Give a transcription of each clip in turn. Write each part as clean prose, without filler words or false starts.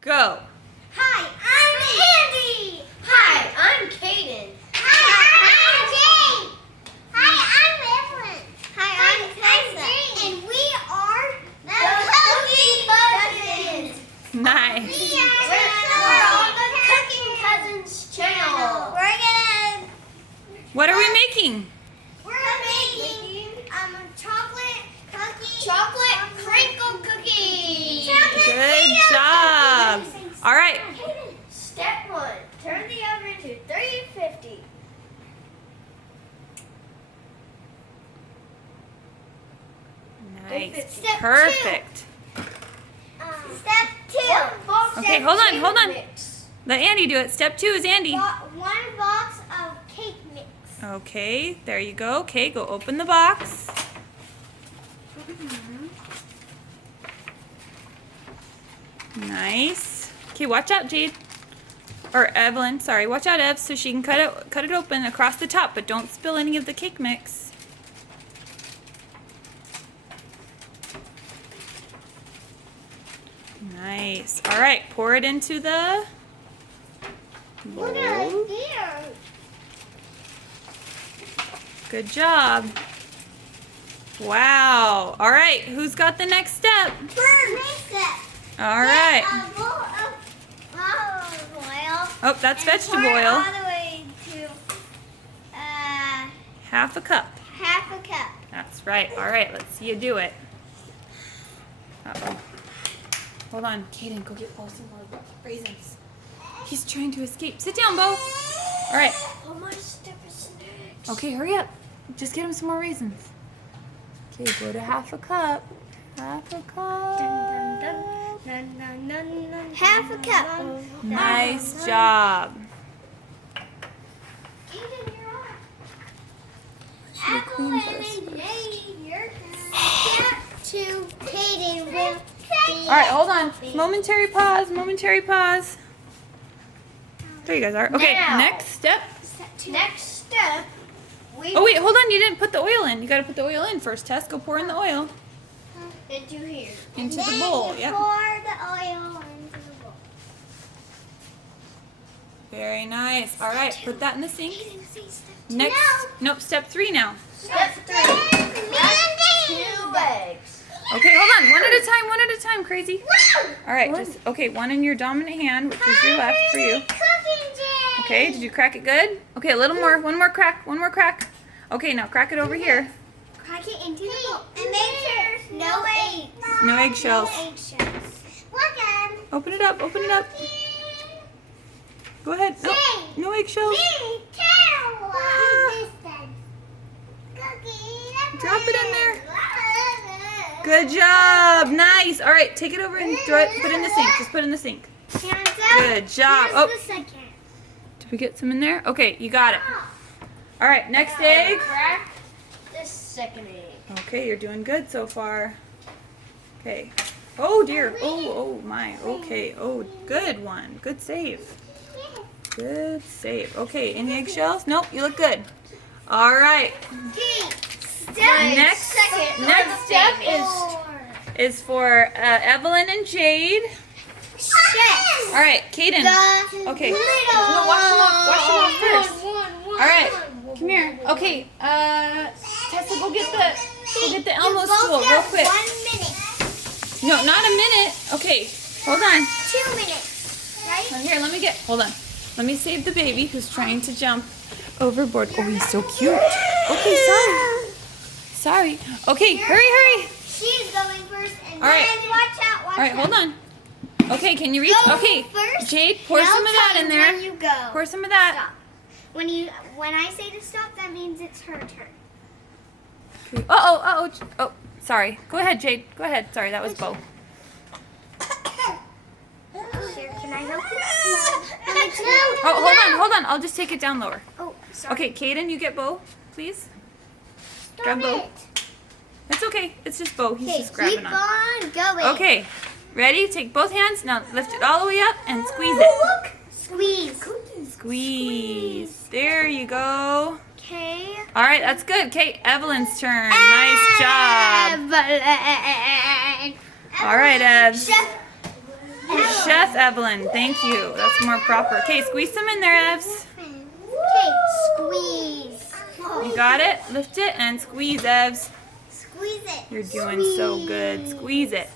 Go. Hi, I'm Andy. Hi, I'm Kaden. Hi, I'm Jane. Hi, I'm Evelyn. Hi, I'm Tessa. And we are the Cooking Cousins. Nice. We're on the Cooking Cousins channel. What are we making? We're making chocolate crinkle cookies. Good job. All right. Step 1. Turn the oven to 350. Nice. Step Perfect. Step 2. Okay, hold on. Mix. Let Andy do it. Step 2 is Andy. 1 box of cake mix. Okay, there you go. Okay, go open the box. Nice. Okay, watch out, Jade. Or Evelyn, sorry. Watch out, Ev, so she can cut it open across the top, but don't spill any of the cake mix. Nice. All right, pour it into the bowl. Look at it there. Good job. Wow. All right, who's got the next step? All right. A bowl of olive oil. Oh, that's And vegetable pour it oil. all the way to Half a cup. half a cup. That's right. All right, let's see you do it. Uh-oh. Hold on. Kaden, go get Bo some more raisins. He's trying to escape. Sit down, Bo. All right. Oh, my step is next. Okay, hurry up. Just get him some more raisins. Okay, go to half a cup. Half a cup. Half a cup. Nice job. Kaden, you're on. Should we clean first? Step 2, Kaden will be. All right, hold on. Momentary pause. Momentary pause. There you guys are. Okay, Now. next step. Next step, Oh wait, hold on. You didn't put the oil in. You got to put the oil in first. Tess, go pour in the oil into here. into And the then bowl. you Yep. pour the oil into the bowl. Very nice. All right, put that in the sink. Kaden, say step 2. Next, nope. Step 3 now. Step 3. Crack 2 eggs. Okay, hold on. One at a time. One at a time. Crazy. All right, just okay. One in your dominant hand, which is your left for you. Okay, did you crack it good? Okay, a little more. One more crack. One more crack. Okay, now crack it over here. Crack it into the bowl. And make sure no eggs. No eggshells. No eggshells. Welcome. Open it up. Open it up. Go ahead. No, no eggshells. Drop it in there. Good job. Nice. All right, take it over and throw it. Put it in the sink. Just put it in the sink. Hands up. Good job. Here's Oh, the second. did we get some in there? Okay, you got it. All right, next egg. Crack the second egg. Okay, you're doing good so far. Okay. Oh dear. Oh my. Okay. Oh, good one. Good save. Good save. Okay, any eggshells? Nope, you look good. All right. Next step is for Evelyn and Jade. All right, Kaden. Okay. No, wash them off. Wash them off first. All right. Come here. Okay. Tessa, go get the Elmo stool real quick. 1 minute. No, not a minute. Okay. Hold on. 2 minutes. Right? Here, let me get. Hold on. Let me save the baby who's trying to jump overboard. Oh, he's so cute. Okay, sorry. Okay, hurry. She's going first, and All right. then watch out. All right, hold on. Okay, can you reach? Go Okay, first. Jade, pour some of that in there. When you go. Pour some of that. Stop. When I say to stop, that means it's her turn. Oh, sorry. Go ahead, Jade. Go ahead. Sorry, that was Bo. Here, can I help you? Oh, hold on. I'll just take it down lower. Oh, sorry. Okay, Kaden, you get Bo, please. Stop grab Bo. it. It's okay. It's just Bo. He's Okay, just grabbing keep on. on going. Okay, ready? Take both hands. Now lift it all the way up and squeeze it. Squeeze. Squeeze. There you go. Okay. All right, that's good. Okay, Evelyn's turn. Nice job. Evelyn. All right, Ev. Chef Evelyn, thank you. That's more proper. Okay, squeeze some in there, Evs. Okay, squeeze. You got it? Lift it and squeeze, Evs. Squeeze it. You're doing so good. Squeeze it.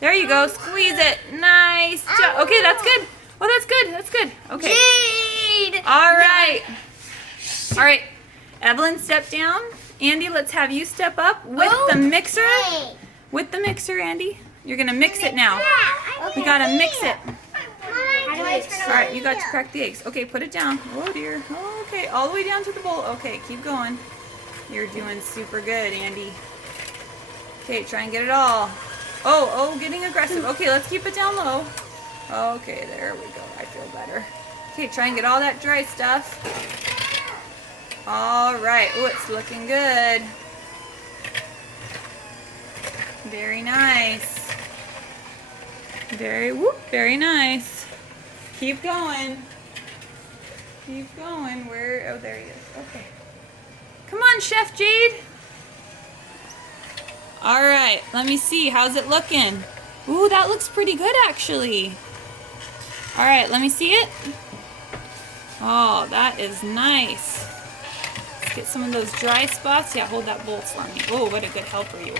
There you go. Squeeze it. Nice job. Okay, that's good. Oh, that's good. That's good. Okay. Jade. All right. All right. Evelyn, step down. Andy, let's have you step up with the mixer. Okay. With the mixer, Andy. You're going to mix it now. We got to mix it. How do I turn All right, you got to crack the eggs. Okay, put it down. Oh, dear. Okay, all the way down to the bowl. Okay, keep going. You're doing super good, Andy. Okay, try and get it all. Oh, getting aggressive. Okay, let's keep it down low. Okay, there we go. I feel better. Okay, try and get all that dry stuff. All right. Oh, it's looking good. Very nice. Very nice. Keep going. Keep going. Where? Oh, there he is. Okay. Come on, Chef Jade. All right. Let me see. How's it looking? Ooh, that looks pretty good, actually. All right. Let me see it. Oh, that is nice. Let's get some of those dry spots. Yeah, hold that bowl for me. Oh, what a good helper you are.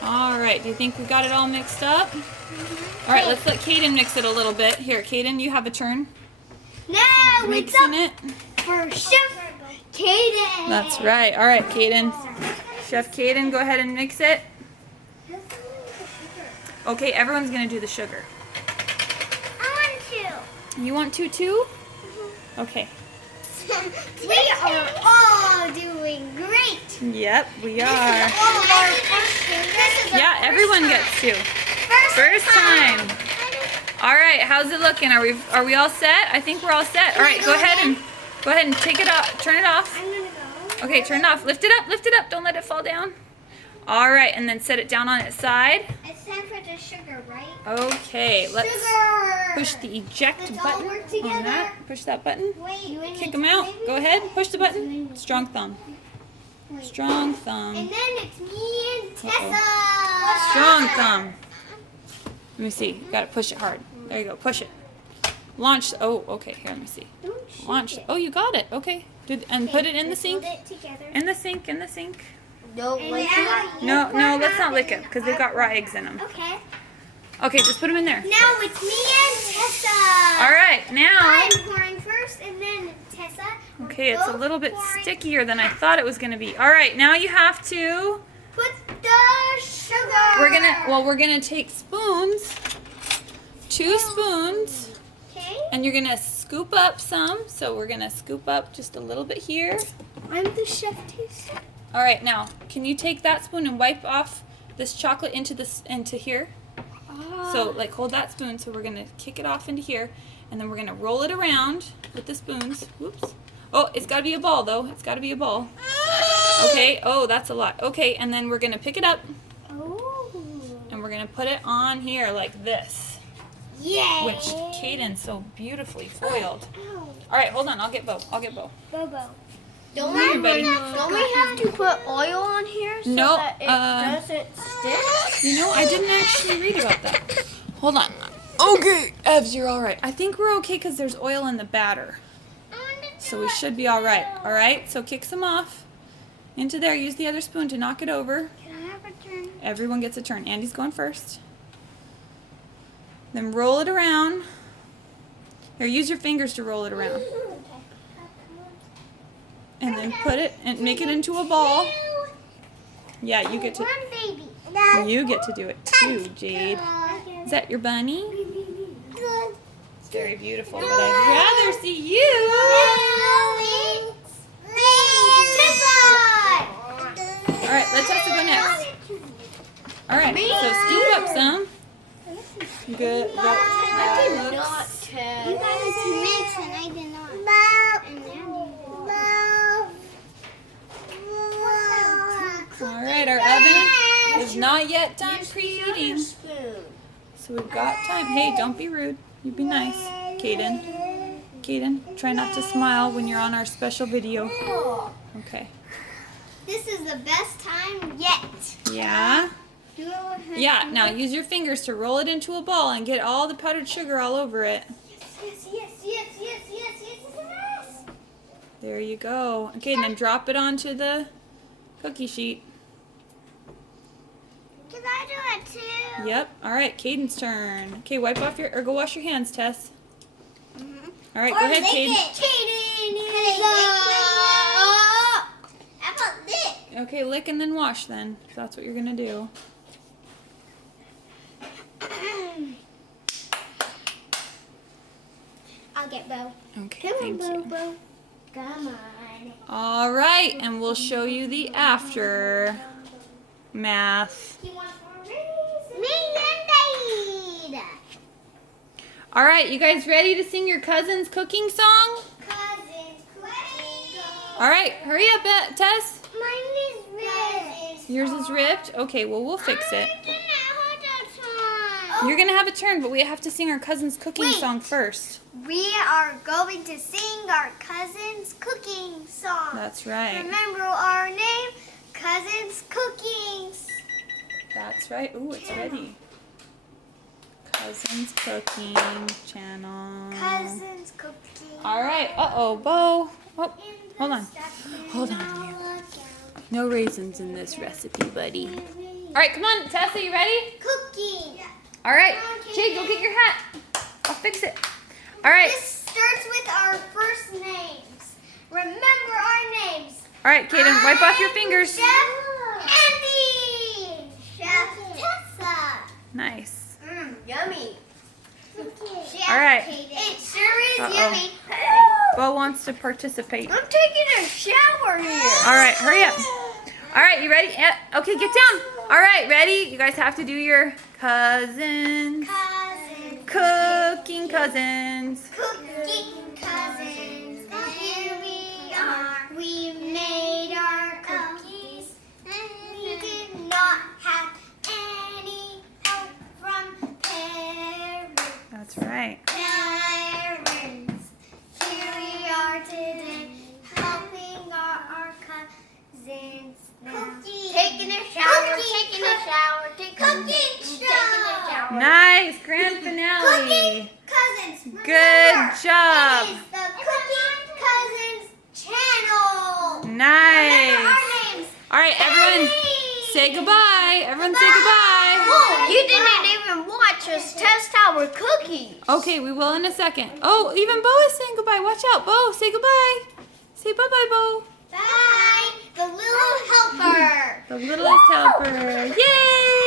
All right, do you think we got it all mixed up? All right, let's let Kaden mix it a little bit. Here, Kaden, you have a turn. Now it's Mixing it. for Chef Kaden. That's right. All right, Kaden. Chef Kaden, go ahead and mix it. Okay, everyone's going to do the sugar. I want to. You want to too? Okay. We are all doing great. Yep, we are. Yeah, Yeah, everyone gets to. First time. All right, how's it looking? Are we all set? I think we're all set. All right, go ahead and take it off. Turn it off. I'm gonna go. Okay, turn it off. Lift it up. Lift it up. Don't let it fall down. All right, and then set it down on its side. It's time for the sugar, right? Okay, let's Sugar. push the eject Let's all button work on together. that. Push that button. Wait, you and Kick me them out. maybe? Go ahead. Push the button. Strong thumb. Wait. Strong And thumb. then it's me and Tessa. Strong thumb. Let me see. You gotta push it hard. There you go. Push it. Launch. Oh, okay. Here, let me see. Don't shake Launch. it. Oh, you got it. Okay. And put it in the Let's sink. hold it together. In the sink. In the sink. Don't And like now it. you No, put let's not it lick in it because they've got our- raw eggs in them. Okay. Okay, just put them in there. Now it's me and Tessa. All right, now. I'm pouring first, and then Tessa. We're Okay, it's a both little bit pouring. stickier than I thought it was gonna be. All right, now you have to. Put the sugar. We're gonna take spoons, 2 spoons, Okay. and you're gonna scoop up some. So we're gonna scoop up just a little bit here. I'm the chef too. All right, now can you take that spoon and wipe off this chocolate into here? So like hold that spoon. So we're gonna kick it off into here, and then we're gonna roll it around with the spoons. Whoops. Oh, it's gotta be a ball though. It's gotta be a ball. Okay. Oh, that's a lot. Okay, and then we're gonna pick it up Oh. and we're gonna put it on here like this, Yay. which Kaden so beautifully foiled. Ow. All right, hold on. I'll get Bo. Bobo. Don't Here, buddy. we have to put oil on here so No, that it doesn't stick? You know, I didn't actually read about that. Hold on. Okay, Evs, you're all right. I think we're okay because there's oil in the batter. So we should be all right. All right, so kick some off. Into there, use the other spoon to knock it over. Can I have a turn? Everyone gets a turn. Andy's going first. Then roll it around. Here, use your fingers to roll it around. And then put it and make it into a ball. Yeah, you get to do it too, Jade. Is that your bunny? It's very beautiful, but I'd rather see you. All right, let Tessa go next. All right, so scoop up some. Good. That looks. You guys mix and I did not. All right, our oven is not yet done preheating, so we've got time. Hey, don't be rude. You be nice, Kaden. Kaden, try not to smile when you're on our special video. Okay. This is the best time yet. Yeah. Yeah, now use your fingers to roll it into a ball and get all the powdered sugar all over it. Yes. There you go. Okay, and then drop it onto the cookie sheet. Can I do it too? Yep. All right, Caden's turn. Okay, wipe off or go wash your hands, Tess. All right, go ahead, Caden. How about this? Okay, lick and then wash then, if that's what you're gonna do. I'll get Bo. Okay, thank you. Bo. Come on. All right, and we'll show you the aftermath. He wants more raisin. Me and Dad. All right, you guys ready to sing your cousin's cooking song? Cousins cooking. All right, hurry up, Tess. Mine is ripped. Yours is ripped? Okay, well, we'll fix it. I didn't hold that You're going to have a turn, but we have to sing our cousin's cooking Wait. song first. We are going to sing our cousin's cooking song. That's right. Remember our name, Cousins Cookings. That's right. Ooh, it's ready. Cousin's Cooking Channel. Cousins Cooking. All right. Uh-oh, Bo. Oh, hold on. Hold on. No raisins in this recipe, buddy. All right, come on, Tess, are you ready? Cooking. All right. Jake, go get your hat. I'll fix it. All right. This starts with our first names. Remember our names. All right, Kaden, wipe off your fingers. Chef Andy. Chef Tessa. Nice. Yummy. Chef All right. It sure is Uh-oh. yummy. Bo wants to participate. I'm taking a shower here. All right, hurry up. All right, you ready? Yeah. Okay, get down. All right, ready? You guys have to do your cousins. Cousins. Cooking cousins. Cooking cousins. Here we are. We made our cookies. We did not have any help from parents. That's right. Parents. Here we are today, helping our cousins now. Taking a shower. Cooking Taking a shower. Taking a shower. Nice, grand finale. Cousins. Good Remember, job. It is the Cooking Cousins channel. Nice. Remember our names. All right, everyone, say goodbye. Everyone say goodbye. Whoa, you didn't even watch us test our cookies. Okay, we will in a second. Oh, even Bo is saying goodbye. Watch out, Bo. Say goodbye. Say bye-bye, Bo. Bye. The little helper. The littlest helper. Yay!